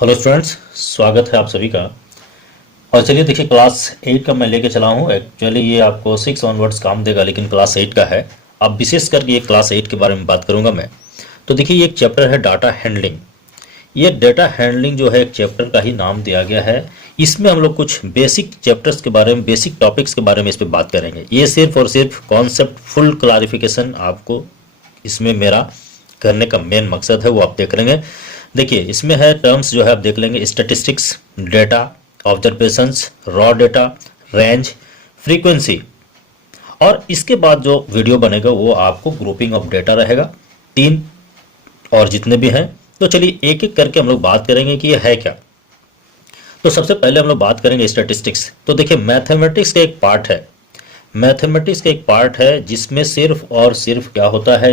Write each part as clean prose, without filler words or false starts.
Hello students, स्वागत है आप सभी का। और चलिए देखिए, क्लास 8 का मैं लेके चला हूँ। एक्चुअली ये आपको 6 ऑनवर्ड्स काम देगा, लेकिन क्लास 8 का है। अब विशेष करके ये क्लास 8 के बारे में बात करूंगा मैं। तो देखिए, ये एक चैप्टर है डाटा हैंडलिंग। ये डाटा हैंडलिंग जो है एक चैप्टर का ही नाम दिया गया है। इसमें हम लोग कुछ बेसिक चैप्टर्स के बारे में, बेसिक टॉपिक्स के बारे में इस पर बात करेंगे। ये सिर्फ और सिर्फ कॉन्सेप्ट फुल क्लारिफिकेशन आपको इसमें मेरा करने का मेन मकसद है, वो आप देख लेंगे। देखिए, इसमें है टर्म्स जो है आप देख लेंगे: statistics, data, observations, raw data, range, frequency. और इसके बाद जो वीडियो बनेगा वो आपको ग्रुपिंग ऑफ डेटा रहेगा, 3 और जितने भी हैं। तो चलिए एक एक करके हम लोग बात करेंगे कि ये है क्या। तो सबसे पहले हम लोग बात करेंगे स्टैटिस्टिक्स। तो देखिए, मैथमेटिक्स का एक पार्ट है। मैथमेटिक्स का एक पार्ट है जिसमें सिर्फ और सिर्फ क्या होता है,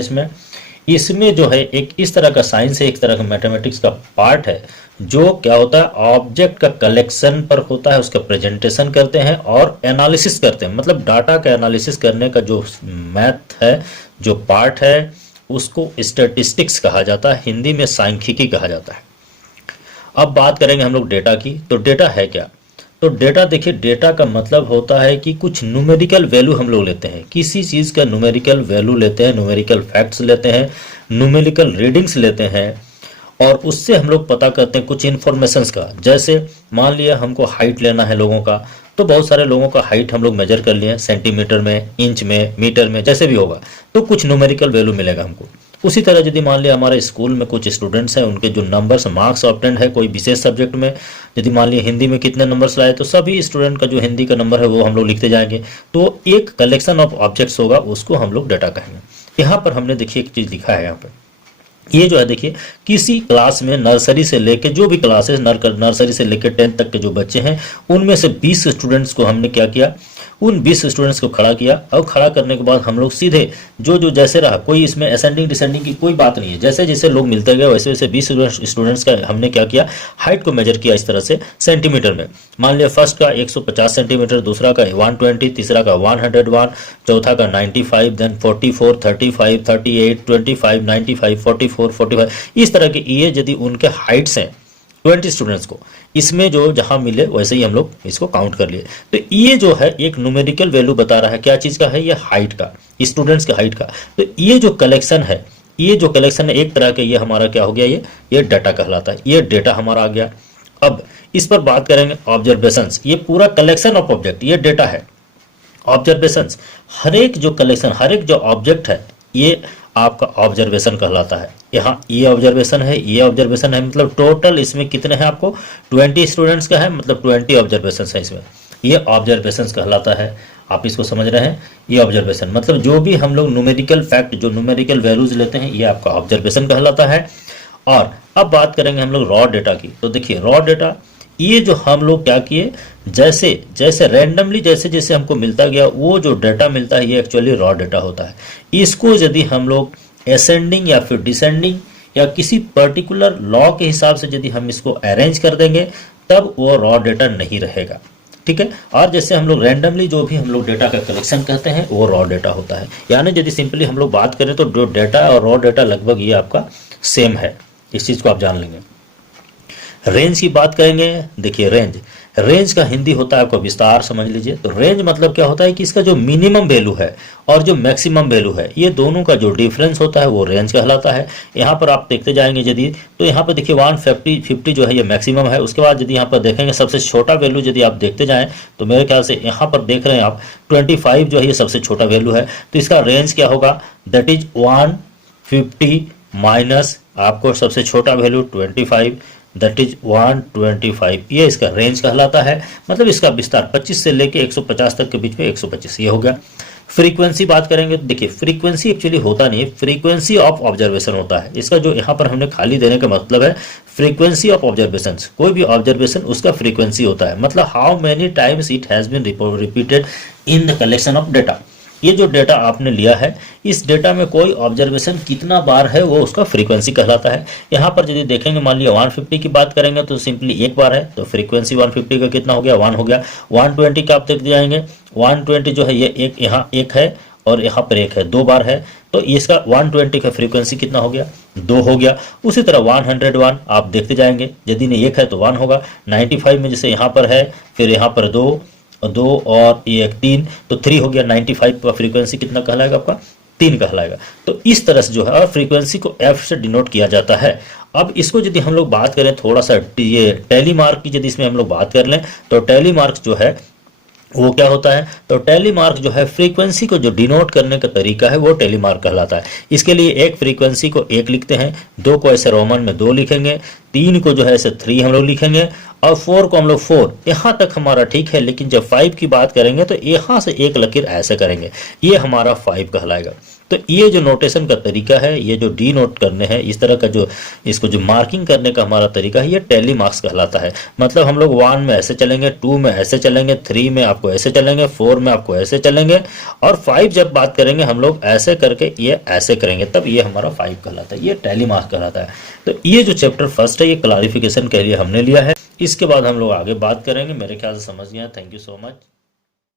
इसमें जो है एक इस तरह का साइंस है, एक तरह का मैथमेटिक्स का पार्ट है जो क्या होता है, ऑब्जेक्ट का कलेक्शन पर होता है, उसका प्रेजेंटेशन करते हैं और एनालिसिस करते हैं। मतलब डाटा का एनालिसिस करने का जो मैथ है, जो पार्ट है, उसको स्टैटिस्टिक्स कहा जाता है, हिंदी में सांख्यिकी कहा जाता है। अब बात करेंगे हम लोग डेटा की। तो डेटा है क्या? तो डेटा, देखिए, डेटा का मतलब होता है कि कुछ न्यूमेरिकल वैल्यू हम लोग लेते हैं, किसी चीज़ का न्यूमेरिकल वैल्यू लेते हैं, न्यूमेरिकल फैक्ट्स लेते हैं, न्यूमेरिकल रीडिंग्स लेते हैं और उससे हम लोग पता करते हैं कुछ इन्फॉर्मेशंस का। जैसे मान लिया हमको हाइट लेना है लोगों का, तो बहुत सारे लोगों का हाइट हम लोग मेजर कर लिए सेंटीमीटर में, इंच में, मीटर में, जैसे भी होगा, तो कुछ न्यूमेरिकल वैल्यू मिलेगा हमको। उसी तरह यदि मान लिया हमारे स्कूल में कुछ स्टूडेंट्स हैं, उनके जो नंबर्स, मार्क्स ऑब्टेंड है कोई विशेष सब्जेक्ट में, यदि मान लिया हिंदी में कितने नंबर्स लाए, तो सभी स्टूडेंट का जो हिंदी का नंबर है वो हम लोग लिखते जाएंगे। तो एक कलेक्शन ऑफ ऑब्जेक्ट्स होगा, उसको हम लोग डाटा कहेंगे। यहाँ पर हमने देखिए एक चीज़ लिखा है, यहाँ पर ये जो है, देखिए, किसी क्लास में नर्सरी से लेके जो भी क्लासेस, नर्सरी से लेकर 10th तक के जो बच्चे हैं, उनमें से 20 स्टूडेंट्स को हमने क्या किया, उन 20 स्टूडेंट्स को खड़ा किया। और खड़ा करने के बाद हम लोग सीधे जो जो जैसे रहा, कोई इसमें असेंडिंग डिसेंडिंग की कोई बात नहीं है, जैसे जैसे लोग मिलते गए वैसे वैसे 20 स्टूडेंट्स का हमने क्या किया, हाइट को मेजर किया इस तरह से सेंटीमीटर में। मान लिया फर्स्ट का 150 सेंटीमीटर, दूसरा का 120, तीसरा का 101, चौथा का 95, देन 44, 35, 38, 25, 95, 44, 45, इस तरह के ये यदि उनके हाइट्स हैं 20 स्टूडेंट्स को, इसमें जो जहां मिले वैसे ही हम लोग इसको काउंट कर लिए। तो ये जो है एक न्यूमेरिकल वैल्यू बता रहा है, क्या चीज का है, ये हाइट का, स्टूडेंट्स के हाइट का। तो ये जो कलेक्शन है, एक तरह का, ये हमारा क्या हो गया, ये डाटा कहलाता है। ये डाटा हमारा आ गया। अब इस पर बात करेंगे ऑब्जर्वेशंस। ये पूरा कलेक्शन ऑफ ऑब्जेक्ट, ये डाटा है। ऑब्जर्वेशंस, हर एक जो कलेक्शन, हर एक जो ऑब्जेक्ट है, ये आपका ऑब्जर्वेशन कहलाता है। यहाँ ये ऑब्जर्वेशन है, ये ऑब्जर्वेशन है, मतलब टोटल इसमें कितने हैं आपको, 20 स्टूडेंट्स का है, मतलब 20 ऑब्जर्वेशन है इसमें। ये ऑब्जर्वेशन कहलाता है। आप इसको समझ रहे हैं? ये ऑब्जर्वेशन मतलब जो भी हम लोग न्यूमेरिकल फैक्ट, जो न्यूमेरिकल वैल्यूज लेते हैं, ये आपका ऑब्जर्वेशन कहलाता है। और अब बात करेंगे हम लोग रॉ डेटा की। तो देखिए, रॉ डेटा, ये जो हम लोग क्या किए, जैसे जैसे रैंडमली जैसे जैसे हमको मिलता गया, वो जो डाटा मिलता है, ये एक्चुअली रॉ डाटा होता है। इसको यदि हम लोग असेंडिंग या फिर डिसेंडिंग या किसी पर्टिकुलर लॉ के हिसाब से यदि हम इसको अरेंज कर देंगे, तब वो रॉ डाटा नहीं रहेगा। ठीक है। और जैसे हम लोग रैंडमली जो भी हम लोग डेटा का कलेक्शन कहते हैं, वो रॉ डाटा होता है। यानी यदि सिंपली हम लोग बात करें तो जो डाटा और रॉ डाटा लगभग ये आपका सेम है। इस चीज़ को आप जान लेंगे। रेंज की बात करेंगे। देखिए, रेंज का हिंदी होता है, आपको विस्तार समझ लीजिए। तो रेंज मतलब क्या होता है कि इसका जो मिनिमम वैल्यू है और जो मैक्सिमम वैल्यू है, ये दोनों का जो डिफरेंस होता है वो रेंज कहलाता है। यहाँ पर आप देखते जाएंगे यदि, तो यहाँ पर देखिए 150 जो है ये मैक्सिमम है। उसके बाद यदि यहाँ पर देखेंगे सबसे छोटा वैल्यू यदि आप देखते जाएं, तो मेरे ख्याल से यहाँ पर देख रहे हैं आप 25 जो है ये सबसे छोटा वैल्यू है। तो इसका रेंज क्या होगा, दैट इज 150 माइनस आपको सबसे छोटा वैल्यू 25, दैट इज 125। ये इसका रेंज कहलाता है। मतलब इसका विस्तार 25 से लेके 150 तक के बीच में 125 ये हो गया। फ्रीक्वेंसी बात करेंगे तो देखिए, फ्रीक्वेंसी एक्चुअली होता नहीं है, फ्रीक्वेंसी ऑफ ऑब्जर्वेशन होता है। इसका जो यहाँ पर हमने खाली देने का मतलब है फ्रीक्वेंसी ऑफ ऑब्जर्वेशन। कोई भी ऑब्जर्वेशन उसका फ्रीक्वेंसी होता है, मतलब how many times it has been repeated in the collection of data. ये जो डेटा आपने लिया है, इस डेटा में कोई ऑब्जर्वेशन कितना बार है, वो उसका फ्रीक्वेंसी कहलाता है। यहाँ पर यदि देखेंगे, मान लिया 150 की बात करेंगे तो सिंपली एक बार है, तो फ्रीक्वेंसी 150 का कितना हो गया, 1 हो गया। 120 का आप देख जाएंगे, 120 जो है ये एक यहाँ एक है और यहाँ पर 1 है, 2 बार है, तो इसका 120 का फ्रीक्वेंसी कितना हो गया, 2 हो गया। उसी तरह 101 आप देखते जाएंगे, यदि नहीं 1 है तो 1 होगा। 95 में जैसे यहाँ पर है, फिर यहाँ पर 2 और 1 3, तो 3 हो गया। 95 का फ्रीक्वेंसी कितना कहलाएगा आपका, 3 कहलाएगा। तो इस तरह से जो है, और फ्रीक्वेंसी को एफ से डिनोट किया जाता है। अब इसको यदि हम लोग बात करें थोड़ा सा, ये टेली मार्क की यदि इसमें हम लोग बात कर लें, तो टेली मार्क जो है वो क्या होता है, तो टेली मार्क जो है फ्रीक्वेंसी को जो डिनोट करने का तरीका है वो टेली मार्क कहलाता है। इसके लिए एक फ्रीक्वेंसी को 1 लिखते हैं, 2 को ऐसे रोमन में 2 लिखेंगे, 3 को जो है ऐसे 3 हम लोग लिखेंगे, और 4 को हम लोग 4। यहाँ तक हमारा ठीक है, लेकिन जब 5 की बात करेंगे तो यहाँ से एक लकीर ऐसे करेंगे, ये हमारा 5 कहलाएगा। तो ये जो नोटेशन का तरीका है, ये जो डी नोट करने हैं, इस तरह का जो इसको जो मार्किंग करने का हमारा तरीका है, ये टेली मार्क्स कहलाता है। मतलब हम लोग 1 में ऐसे चलेंगे, 2 में ऐसे चलेंगे, 3 में आपको ऐसे चलेंगे, 4 में आपको ऐसे चलेंगे, और 5 जब बात करेंगे हम लोग ऐसे करके ये ऐसे करेंगे, तब ये हमारा 5 कहलाता है, ये टेली मार्क्स कहलाता है। तो ये जो चैप्टर फर्स्ट है, ये क्लारिफिकेशन के लिए हमने लिया है। इसके बाद हम लोग आगे बात करेंगे। मेरे ख्याल से समझ गए। Thank you so much.